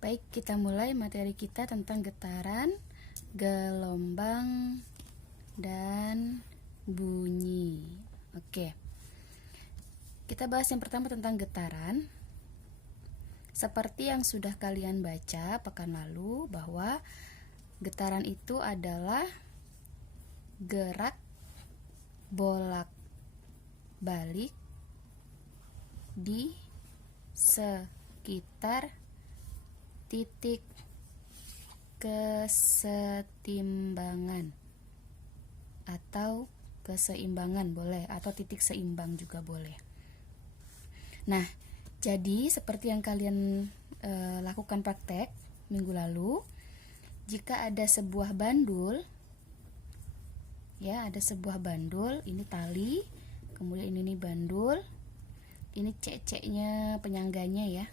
Baik, kita mulai materi kita tentang getaran, gelombang, dan bunyi. Oke, kita bahas yang pertama tentang getaran. Seperti yang sudah kalian baca pekan lalu, bahwa getaran itu adalah gerak bolak-balik di sekitar titik kesetimbangan atau keseimbangan boleh, atau titik seimbang juga boleh. Nah, jadi seperti yang kalian lakukan praktek minggu lalu, jika ada sebuah bandul, ya, ada sebuah bandul, ini tali, kemudian ini bandul, ini cek-ceknya, penyangganya ya,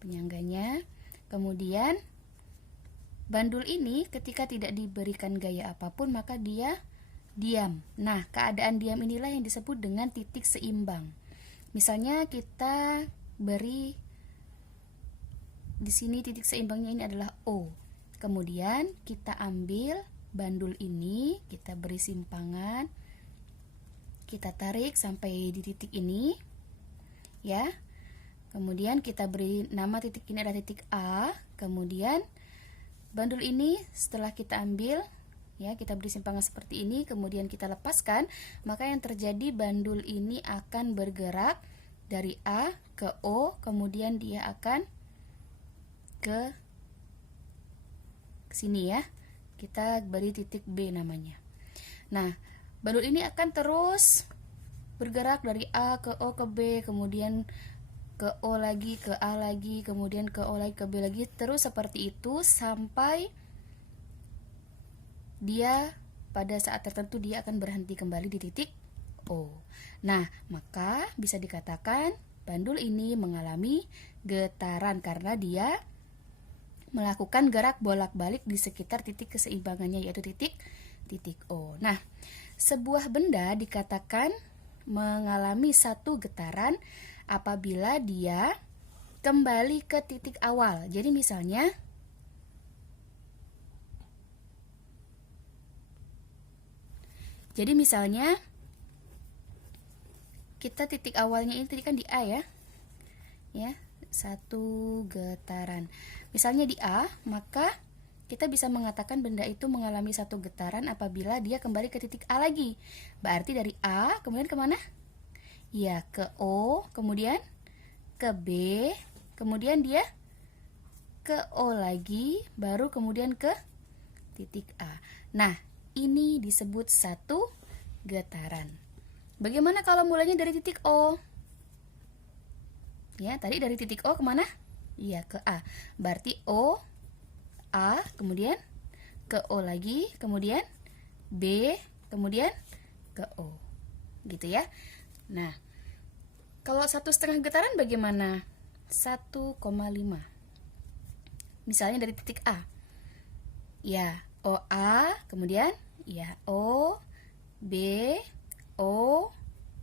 penyangganya. Kemudian bandul ini ketika tidak diberikan gaya apapun maka dia diam. Nah, keadaan diam inilah yang disebut dengan titik seimbang. Misalnya kita beri di sini titik seimbangnya ini adalah O. Kemudian kita ambil bandul ini, kita beri simpangan, kita tarik sampai di titik ini, ya. Kemudian kita beri nama titik ini adalah titik A. Kemudian bandul ini setelah kita ambil, ya, kita beri simpangan seperti ini, kemudian kita lepaskan, maka yang terjadi bandul ini akan bergerak dari A ke O, kemudian dia akan ke sini ya. Kita beri titik B namanya. Nah, bandul ini akan terus bergerak dari A ke O ke B, kemudian ke O lagi, ke A lagi, kemudian ke O lagi, ke B lagi, terus seperti itu sampai dia pada saat tertentu dia akan berhenti kembali di titik O. Nah, maka bisa dikatakan bandul ini mengalami getaran karena dia melakukan gerak bolak-balik di sekitar titik keseimbangannya, yaitu titik O. Nah, sebuah benda dikatakan mengalami satu getaran apabila dia kembali ke titik awal. Jadi misalnya kita titik awalnya ini tadi kan di A ya. Ya, satu getaran. Misalnya di A, maka kita bisa mengatakan benda itu mengalami satu getaran apabila dia kembali ke titik A lagi. Berarti dari A kemudian kemana? Ya, ke O, kemudian ke B, kemudian dia ke O lagi, baru kemudian ke titik A. Nah, ini disebut satu getaran. Bagaimana kalau mulainya dari titik O? Ya, tadi dari titik O kemana? Iya, ke A. Berarti O, A, kemudian ke O lagi, kemudian B, kemudian ke O. Gitu ya. Nah, kalau 1,5 getaran bagaimana? 1,5. Misalnya dari titik A. Ya, OA, kemudian ya O, B, O,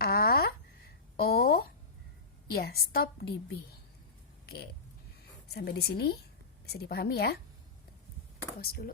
A, O, ya stop di B. Oke. Sampai di sini bisa dipahami ya. Pause dulu.